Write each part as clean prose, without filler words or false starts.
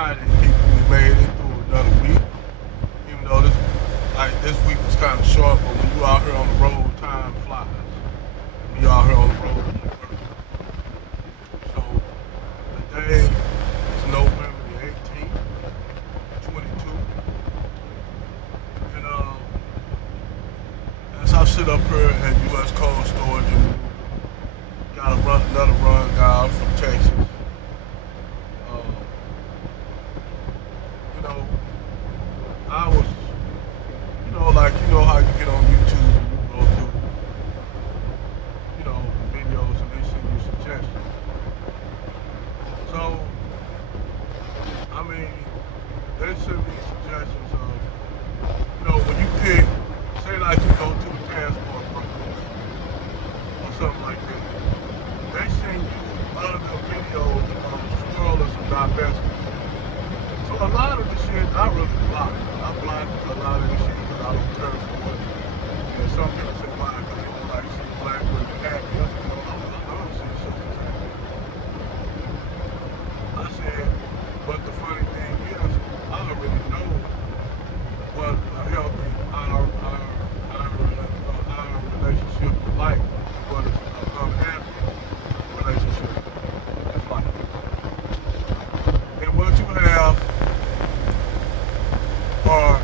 Friday, people, we made it through another week. Even though this week was kind of short, but when you out here on the road, time flies. When you out here on the road, you work. So today is November the 18th, 22, and as I sit up here at U.S. Cold Storage and got another run guy from Texas. Um, you know, I was, like how you get on YouTube and you go through, videos and they send you suggestions. So, I mean, they send me suggestions of, when you pick, say like you go to the passport program or something like that, they send you other videos of swirlers and divestment. So a lot of the shit I really block. I block a lot of the shit because I don't care for it. And some people say why? Because they don't like seeing black women happy. I said, no, I don't see such a thing. I said, but the funny thing is, I already know what a healthy our relationship is like, and what an unhappy relationship is like. And what you have are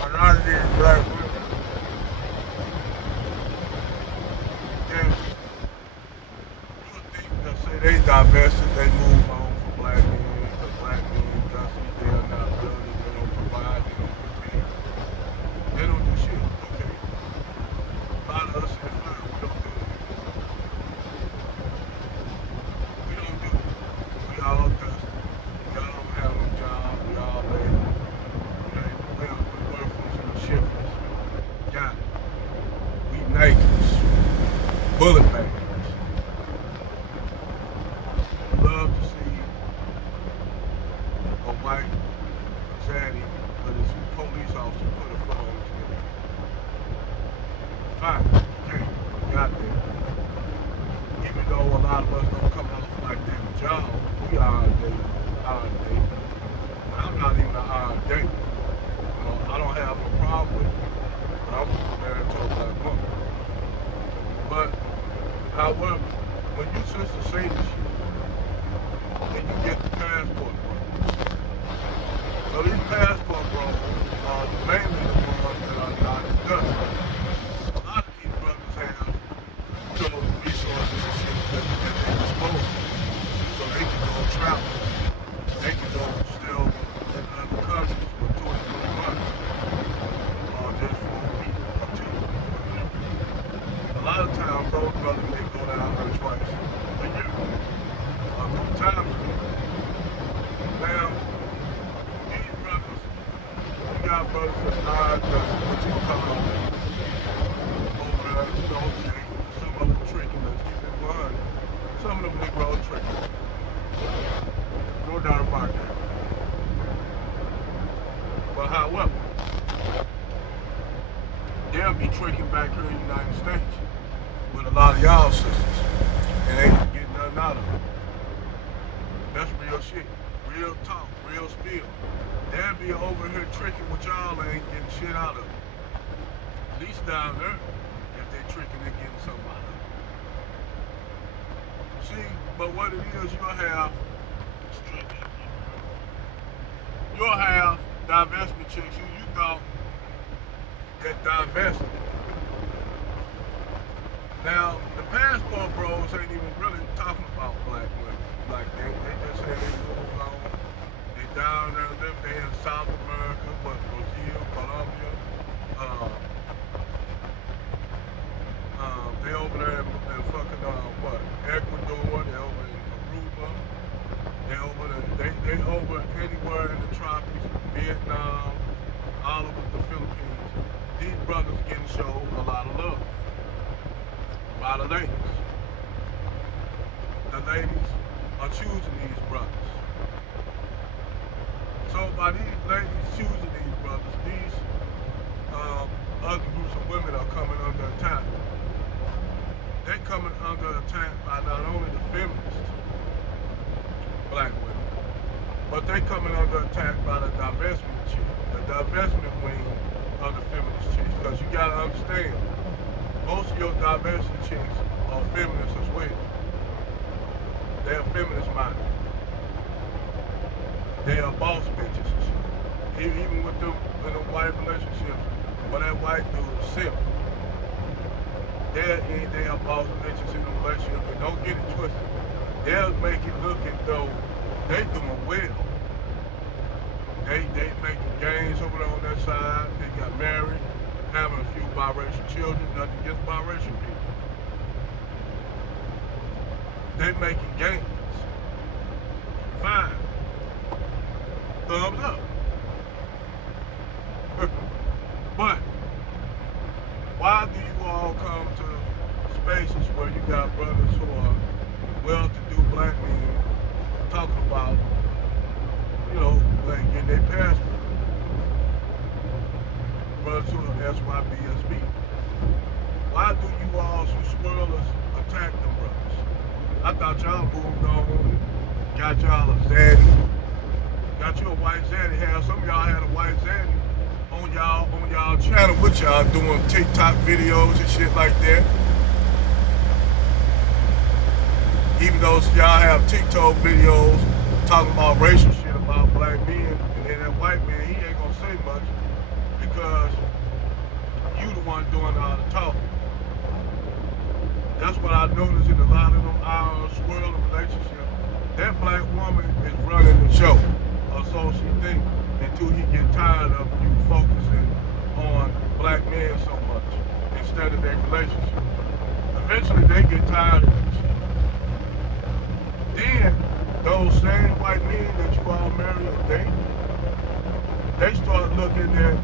a lot of these black women that you would think that say they divested, they move on from black men, because black men, dusty, they are not building, they don't provide, they don't prepare. They don't do shit. Okay. A lot of us in the firm, we don't do that. We don't do it. We all dusty. We all don't have no job. We all lazy. We work for some shiftless. Got it. We nakeds. Bullet bags. Love to see a white zaddy with his police officer put a foot on his head. Fine. Okay. Got that. Even though a lot of us don't come off like that with y'all, we are hard date. I'm not even a hard date. I don't have no problem with it. But I'm married to a black woman. But, however, when you sister say this shit, and you get the passport bros. So these passport bros are mainly the ones that are not as dust. A lot of these brothers have, resources and shit that they dispose of. So they can go travel. They can go still in other countries for 2 or 3 months. Or just for a week or 2. A lot of times those brothers may go down there twice a year. Or 3 times a year. Now, these brothers, we got brothers that are just what you call over there, some of them tricking us, keep it 100. Some of them Negro tricking. No doubt about that. But however, they'll be tricking back here in the United States with a lot of y'all sisters. And they ain't getting nothing out of it. That's real shit. Real talk. Real spill. They'll be over here tricking with y'all and ain't getting shit out of it. At least down there, if they tricking and getting something out of it. See, but what it is, you'll have divestment chicks you thought that divested. Now, the passport bros ain't even really talking about black women. Like, they just say they moved on. They down there, they in South America, but Brazil, Colombia, they over there in fucking, Ecuador, they over in Aruba, they over anywhere in the tropics, Vietnam, all over the Philippines. These brothers getting shown a lot of love. A lot of ladies. The ladies are choosing these brothers. So by these ladies choosing these brothers, these other groups of women are coming under attack. They're coming under attack by not only the feminists, black women, but they coming under attack by the divestment chick, the divestment wing of the feminist chicks. Because you gotta understand, most of your divestment chicks are feminists as well. They're feminist minded. They are boss bitches and shit. Even with them in them white relationships, where that white dude is simp. They are boss bitches in the relationship, and don't get it twisted. They'll make it look as though they doing well. They making gains over there on that side. They got married, having a few biracial children, nothing against biracial people. They making gains. Fine. Thumbs up. But why do you all come to spaces where you got brothers who are well-to-do black men talking about, you know, like getting their passport? Brothers who are SYBSB. Why do you all, you swirlers, attack them brothers? I thought y'all moved on and got y'all a zaddy. Got you a white zaddy. Hell, some of y'all had a white zaddy on y'all channel with y'all doing TikTok videos and shit like that. Even though y'all have TikTok videos talking about racial shit about black men, and then that white man, he ain't gonna say much because you the one doing all the talking. That's what I noticed in a lot of them our swirling relationships. That black woman is running the show, or so she thinks, until he get tired of you focusing on black men so much instead of their relationship. Eventually they get tired of that shit. Then those same white men that you all marry and date, they start looking at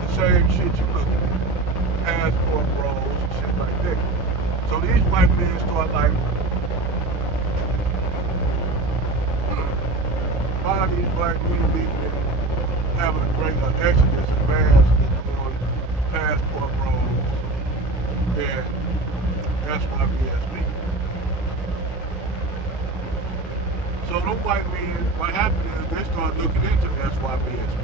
the same shit you looking at. Passport bros and shit like that. So these white men start like, why are these black men leaving, having a great exodus in mass and doing passport bros, and that's why BSB. So them white men, what happened is they start looking into SYBSB.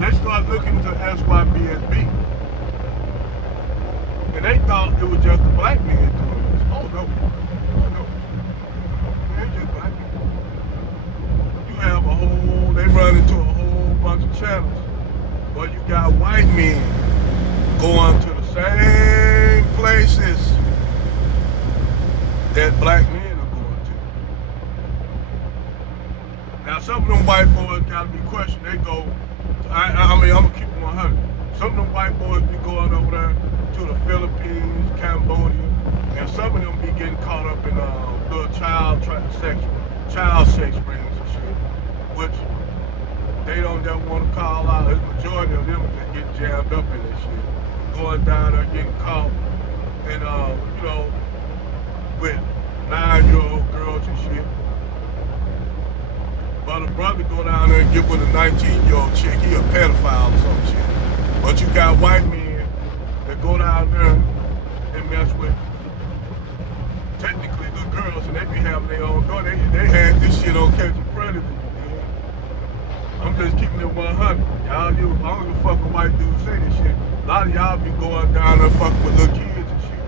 They start looking into SYBSB. And they thought it was just the black men doing this. Oh no. Oh no. It ain't just black people. You have a whole, they run into a whole bunch of channels where you got white men going to the same places that black men are going to. Now some of them white boys gotta be questioned. They go, I mean, I'm gonna keep it 100. Some of them white boys be going over there to the Philippines, Cambodia, and some of them be getting caught up in little child sex rings and shit, which they don't ever want to call out. The majority of them just get jammed up in that shit, going down there getting caught, and you know, with 9-year-old girls and shit. But a brother go down there and get with a 19-year-old chick, he a pedophile or some shit. But you got white men that go down there and mess with technically the girls, and they be having their own door. They had this shit on Catching Predators. I'm just keeping it 100. Y'all, I don't give a fuck what white dudes say this shit. A lot of y'all be going down there fucking with little kids and shit.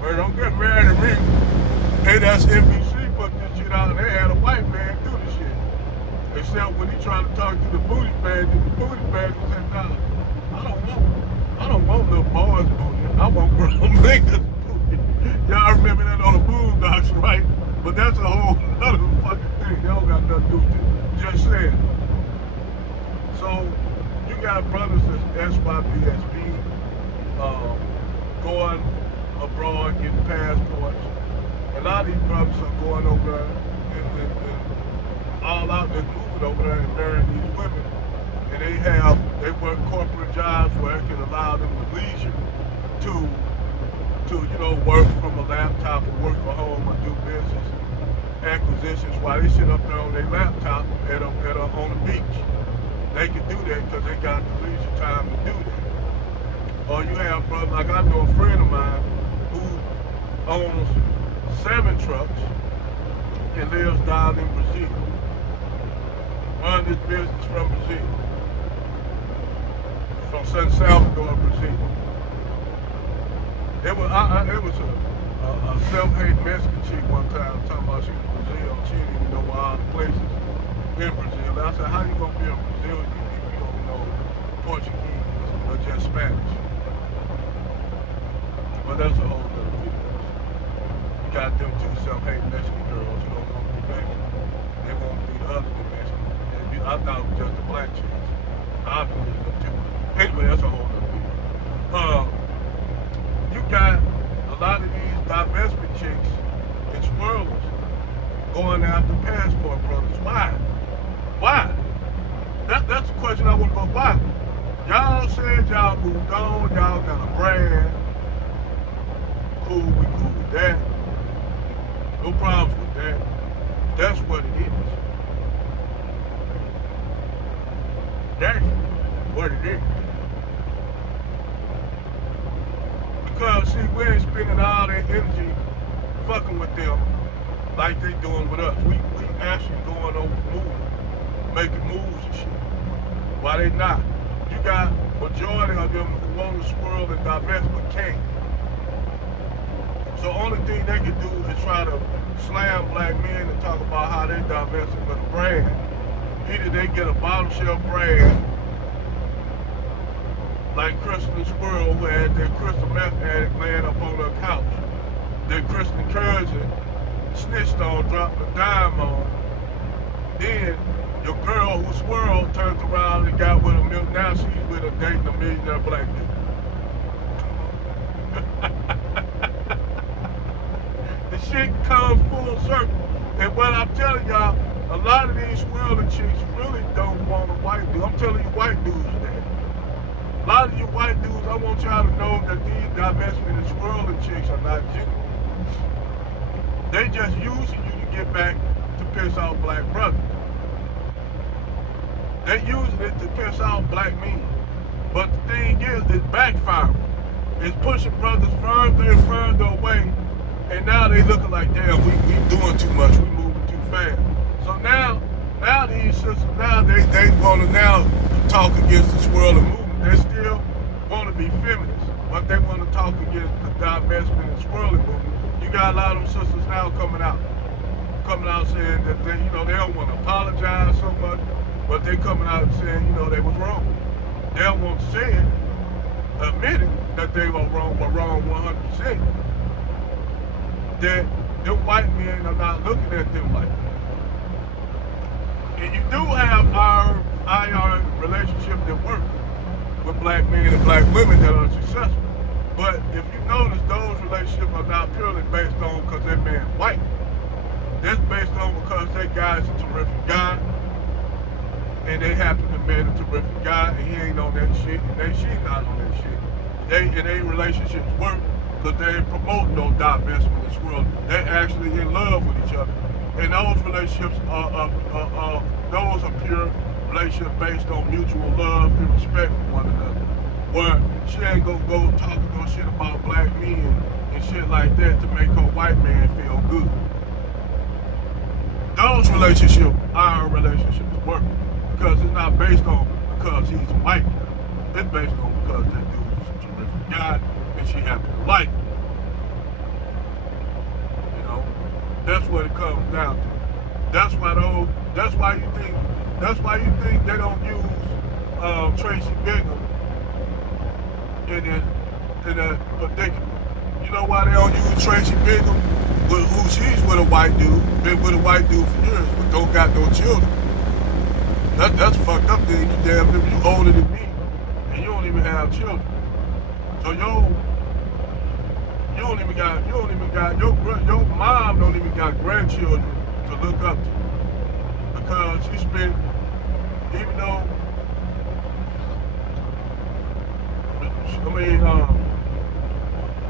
But don't get mad at me. Hey, that's NBC put this shit out, and they had a white man do the shit. Except when he tried to talk to the booty bag, and the booty bag said, nah, I don't want little boys booty. I want grown niggas booty. Y'all remember that on the Boondocks, right? But that's a whole other fucking thing. They don't got nothing to do with it. Just saying. So, you got brothers that's SYBSB going abroad, getting passports. A lot of these brothers are going over there and all out there, moving over there and marrying these women. And they work corporate jobs where it can allow them the leisure to you know, work from a laptop or work from home or do business acquisitions while they sit up there on their laptop on the beach. They can do that because they got the leisure time to do that. Or you have brothers, like I know a friend of mine who owns 7 trucks and lives down in Brazil. Run this business from Brazil. From San Salvador, Brazil. It was a self-hate Mexican chick one time talking about she was from Brazil. She didn't even know all the places in Brazil. And I said, how you gonna be a Brazilian if you don't know Portuguese or just Spanish? But that's a whole other video. You got them 2 self-hate Mexican girls who don't want to be Mexican. They want to be other than Mexican. I thought it was just the black chicks. I believe them too. Anyway, that's a whole other video. You got a lot of these divestment chicks and swirlers going after passport brothers. Why? Why? That's the question I want to go. Why? Y'all said y'all moved on, y'all got a brand. Cool, we cool with that. No problems with that. That's what it is. That's what it is. Because, see, we ain't spending all that energy fucking with them like they doing with us. We actually going over moving, making moves and shit. Why they not? You got majority of them who want to swirl and divest but can't. So only thing they can do is try to slam black men and talk about how they divested with a brand. Either they get a bottom shelf brand like Kristen Squirrel, who had that crystal meth addict laying up on her couch. That Kristen Cursion snitched on, dropped a dime on. Then your girl who swirled turned around and got with a million. Now she's with a dating a millionaire black dude. The shit comes full circle. And what I'm telling y'all, a lot of these swirling chicks really don't want a white dude. I'm telling you, white dudes that. A lot of you white dudes, I want y'all to know that these divestment and swirling chicks are not genuine. They just using you to get back to piss off black brothers. They using it to piss off black men. But the thing is, it's backfiring. It's pushing brothers further and further away. And now they looking like, damn, we doing too much, we moving too fast. So now these sisters, now they want to now talk against the swirling movement. They still want to be feminists, but they want to talk against the divestment and swirling movement. You got a lot of them sisters now coming out saying that they don't want to apologize so much, but they coming out saying, they was wrong. They don't want to say it, admit it, that they were wrong 100%. That them white men are not looking at them like that. And you do have our IR relationship that works with black men and black women that are successful. But if you notice, those relationships are not purely based on because that man white. That's based on because that guy's a terrific guy, and they happen to be a terrific guy, and he ain't on that shit, and she's not on that shit. They relationships work because they ain't promoting no divestment in this world. They're actually in love with each other. And those relationships those are pure relationships based on mutual love and respect for one another. Where she ain't gonna go talking no shit about black men and shit like that to make her white man feel good. Those relationships, our relationships work. Because it's not based on because he's white. It's based on because that dude is a terrific guy and she happens to like him. That's what it comes down to. That's why you think they don't use Tracy Bigham in a predicament. You know why they don't use Tracy Bigham? Who she's with a white dude, been with a white dude for years, but don't got no children. That's fucked up thing. You damn near you older than me, and you don't even have children. So your mom don't even got grandchildren to look up to. Because she spent, even though,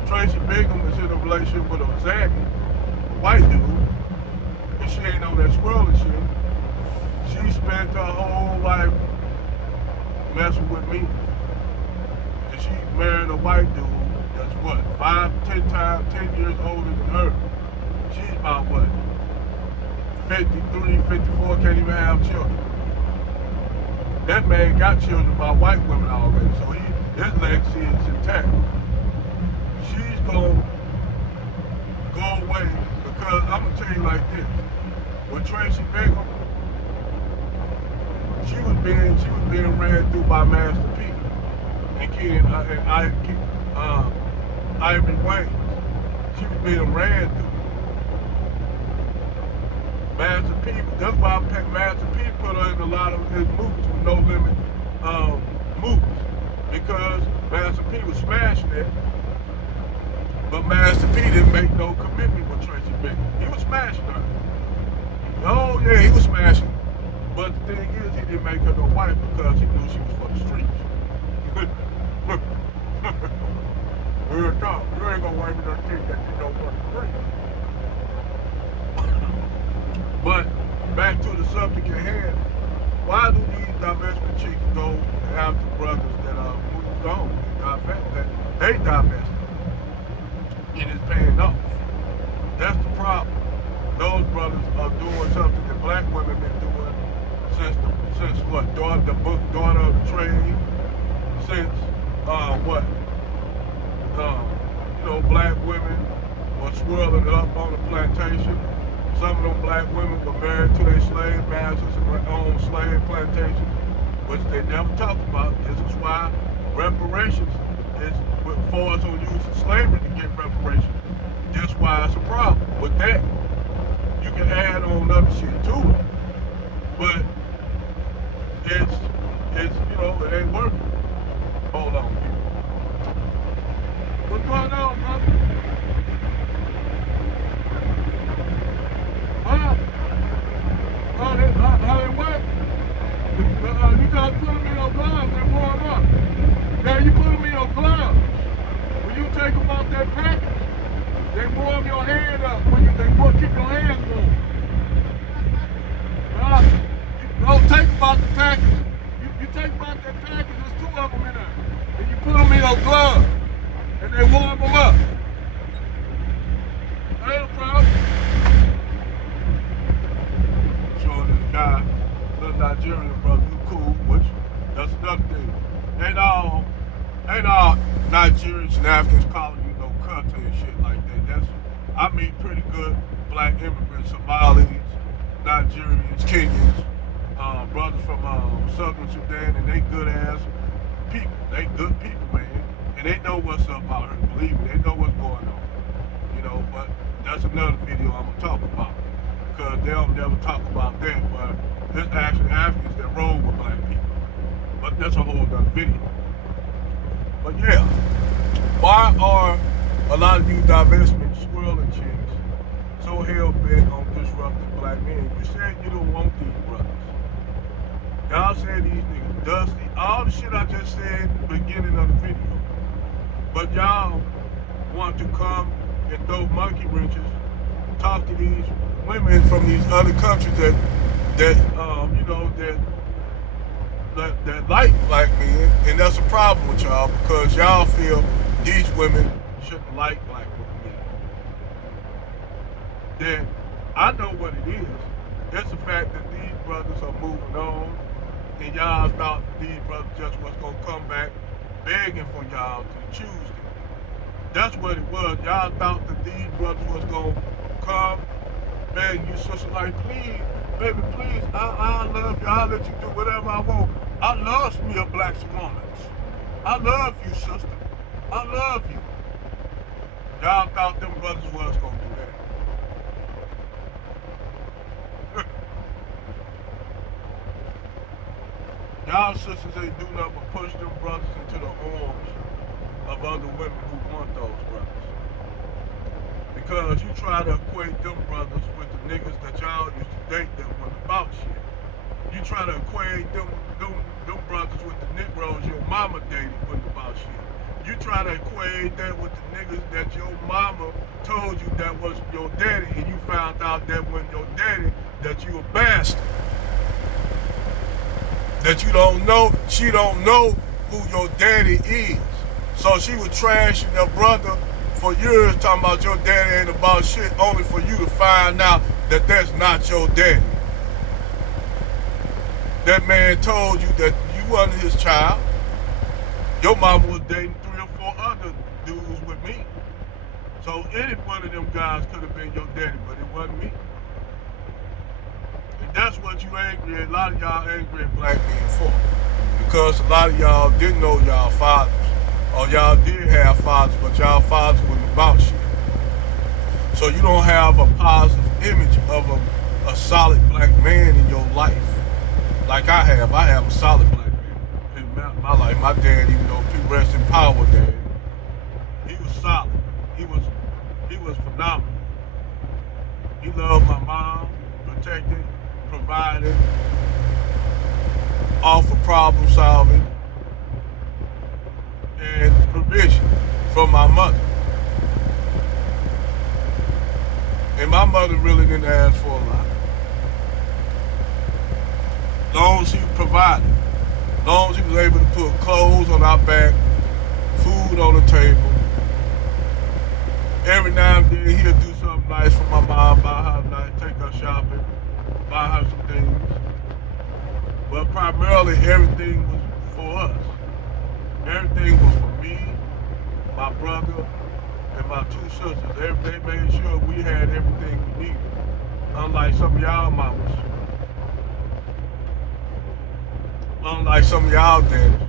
Tracy Bigham is in a relationship with a Zaggy, a white dude, and she ain't on that swirling shit. She spent her whole life messing with me. And she married a white dude that's what, 10 years older than her. She's about what, 53, 54, can't even have children. That man got children by white women already, so his legacy is intact. She's gonna go away because I'm gonna tell you like this: with Tracy Bickle, she was being ran through by Master P and Ivory Wayne. She was being ran through. Master P, that's why Master P put her in a lot of his movies with No Limit movies, because Master P was smashing it, but Master P didn't make no commitment with Tracy Bickle. He was smashing her. Oh yeah, he was smashing. But the thing is, he didn't make her no wife because he knew she was for the streets. Real talk, you ain't gonna wife with her kid that you know for the streets. But back to the subject at hand, why do these divestment chicks go after brothers that are moved on? They divest, and it's paying off. That's the problem. Those brothers are doing something that black women been doing since what? The book Daughter of the Trade, since black women were swirling it up on the plantation. Some of them black women were married to their slave masters and owned slave plantations, which they never talk about. This is why reparations is forced on using slavery to get reparations. That's why it's a problem with that. You can add on other shit to it, but it's it ain't working. Hold on, people. What's going on, brother? How they what? You guys putting me in your gloves and warm up. Now you putting me in your gloves. When you take them off that package, they warm your hand up. Keep your hands warm. Don't take them off the package. You take them off that package, there's two of them in there. And you put them in your gloves. And they warm them up. Ain't no problem. Showing this guy, little Nigerian brother, who cool, which that's another thing. Ain't all Nigerians and Africans calling you no country and shit like that. I meet pretty good black immigrants, Somalis, Nigerians, Kenyans, brothers from Southern Sudan, and they good ass people. They good people, man. And they know what's up out here, believe me, they know what's going on. But that's another video I'm gonna talk about. Because they'll never talk about that, but there's actually Africans that roll with black people. But that's a whole other video. But yeah, why are a lot of these divestment swirling chicks so hell-bent on disrupting black men? You said you don't want these brothers. Y'all said these niggas dusty, all the shit I just said at the beginning of the video. But y'all want to come and throw monkey wrenches, talk to these women from these other countries that like black men, and that's a problem with y'all because y'all feel these women shouldn't like black men. Then I know what it is. It's the fact that these brothers are moving on, and y'all thought these brothers just was gonna come back begging for y'all to choose them. That's what it was. Y'all thought that these brothers was gonna come begging you, sister, like, please, baby, please, I love you. I'll let you do whatever I want. I love me a black woman. I love you, sister. I love you. Y'all thought them brothers was gonna do that. Y'all sisters ain't do nothing but push them brothers into the arms of other women who want those brothers. Because you try to equate them brothers with the niggas that y'all used to date that went about shit. You try to equate them brothers with the Negroes your mama dated went about shit. You try to equate that with the niggas that your mama told you that was your daddy, and you found out that when your daddy, that you a bastard. That you don't know, she don't know who your daddy is. So she was trashing her brother for years, talking about your daddy ain't about shit, only for you to find out that that's not your daddy. That man told you that you wasn't his child. Your mama was dating 3 or 4 other dudes with me. So any one of them guys could have been your daddy, but it wasn't me. And that's what you angry at. A lot of y'all angry at black men for. Because a lot of y'all didn't know y'all fathers. Or y'all did have fathers, but y'all fathers wasn't about shit. So you don't have a positive image of a solid black man in your life. Like I have a solid black man in my life. My dad, even though he rest in power, dad, he was solid. He was phenomenal. He loved my mom, protected, provided, offered problem solving, and provision from my mother. And my mother really didn't ask for a lot. Long as she provided, long as she was able to put clothes on our back, food on the table. Every now and then he'll do something nice for my mom, buy her nice, take her shopping, buy her some things. But primarily everything was for us. Everything was for me, my brother, and my 2 sisters. They made sure we had everything we needed. Unlike some of y'all mamas. Unlike some of y'all daddies.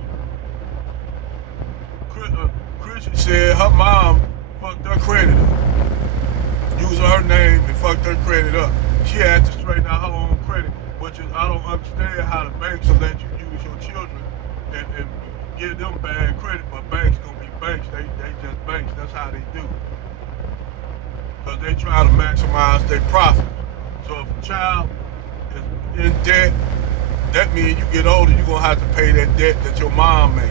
Christian said her mom fucked her credit up. Using her name and fucked her credit up. She had to straighten out her own credit, which is, I don't understand how the banks will let you use your children and give them bad credit, but banks gonna be banks. They just banks. That's how they do. Because they try to maximize their profit. So if a child is in debt, that means you get older, you're gonna have to pay that debt that your mom made.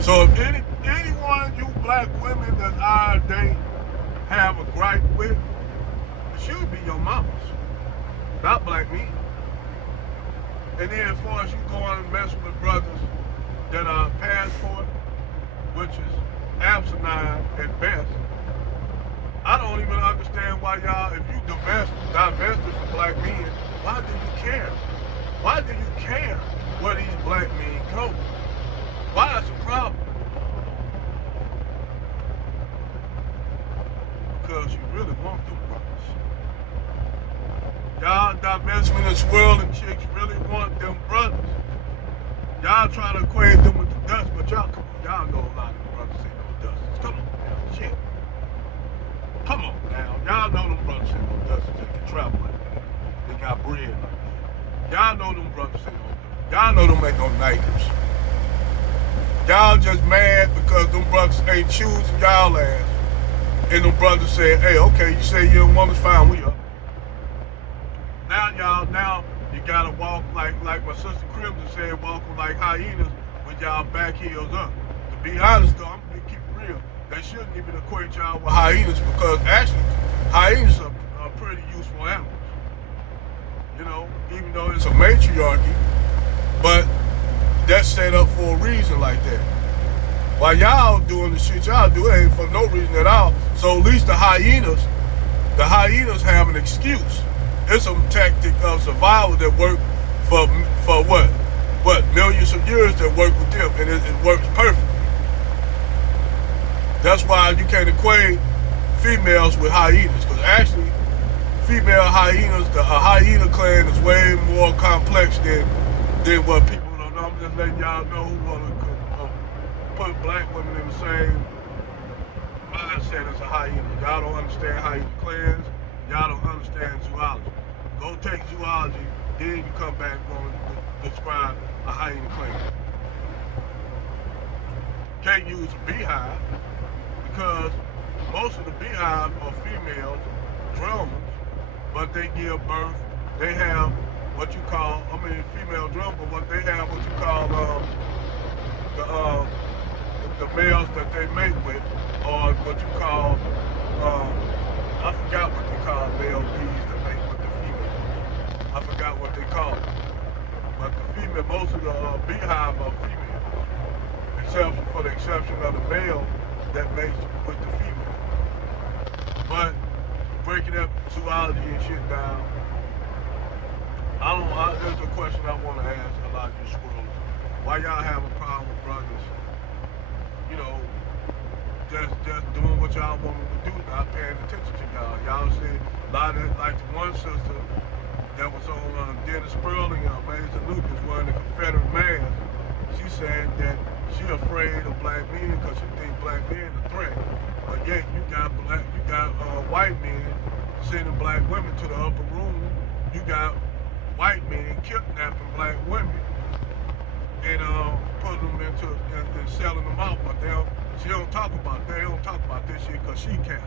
So if anyone, you black women that I date have a gripe with, it should be your mamas, not black men. And then as far as you going and messing with brothers that are passport, which is abstinent at best, I don't even understand why y'all, if you divested from black men, why do you care? Why do you care where these black men go? Why is a problem? Because you really want them brothers. Y'all divestment and swirling chicks really want them brothers. Y'all trying to equate them with the dust, but y'all, come on, y'all know a lot of them brothers ain't no dust. Come on now, shit. Come on now, y'all know them brothers ain't no dust that can travel like that. They got bread like that. Y'all know them brothers ain't no dust. Y'all know them ain't no Nikers. Y'all just mad because them brothers ain't choosing y'all ass. And them brothers said, hey, okay, you say you don't want us, fine, we up. Now you gotta walk like my sister Crimson said, walking like hyenas with y'all back heels up. To be honest though, I'm gonna keep it real. They shouldn't even equate y'all with hyenas because actually hyenas are pretty useful animals. You know, even though it's a matriarchy, but that's set up for a reason like that. While y'all doing the shit y'all do, it ain't for no reason at all. So at least the hyenas have an excuse. It's a tactic of survival that worked for what millions of years that worked with them, and it works perfect. That's why you can't equate females with hyenas, because actually female hyenas, a hyena clan is way more complex than what people don't know. I'm just letting y'all know who want to put black women in the same mindset as a hyena. Y'all don't understand hyena clans. Y'all don't understand zoology. Go take zoology, then you come back and describe a hyena clan. Can't use a beehive because most of the beehives are females, drones, but they give birth. They have what you call, female drone, but what they have what you call the males that they mate with, or what you call, I forgot what they call male bees that mate with the females. I forgot what they call it. But the female, most of the beehive are females. exception for the exception of the male that mates with the female. But breaking up zoology and shit down, there's a question I want to ask a lot of you squirrels. Why y'all have a problem with brothers, you know, just doing what y'all want them to do, not paying attention to y'all? Y'all see a lot of, like the one sister that was on Dennis Swirling Amazing Lucas wearing the Confederate mask. She said that she afraid of black men because she think black men are a threat. But yet you got white men sending black women to the upper room. You got white men kidnapping black women and putting them into and selling them out. But they don't talk about this shit because she can't.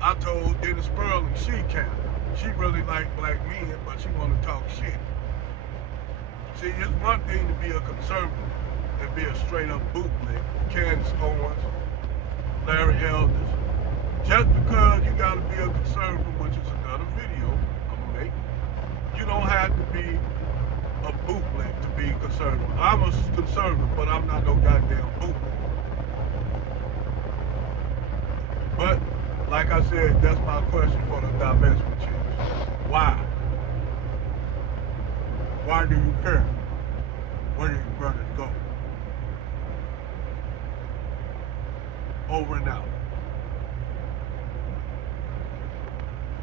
I told Dennis Spurling she can't. She really like black men, but she want to talk shit. See, it's one thing to be a conservative and be a straight up bootleg. Candace Owens, Larry Elders. Just because you gotta be a conservative, which is another video I'm gonna make, you don't have to be a bootleg to be conservative. I'm a conservative, but I'm not no goddamn bootleg. But like I said, that's my question for the divestment chick. Why? Why do you care? Where do you brothers go? Over and out.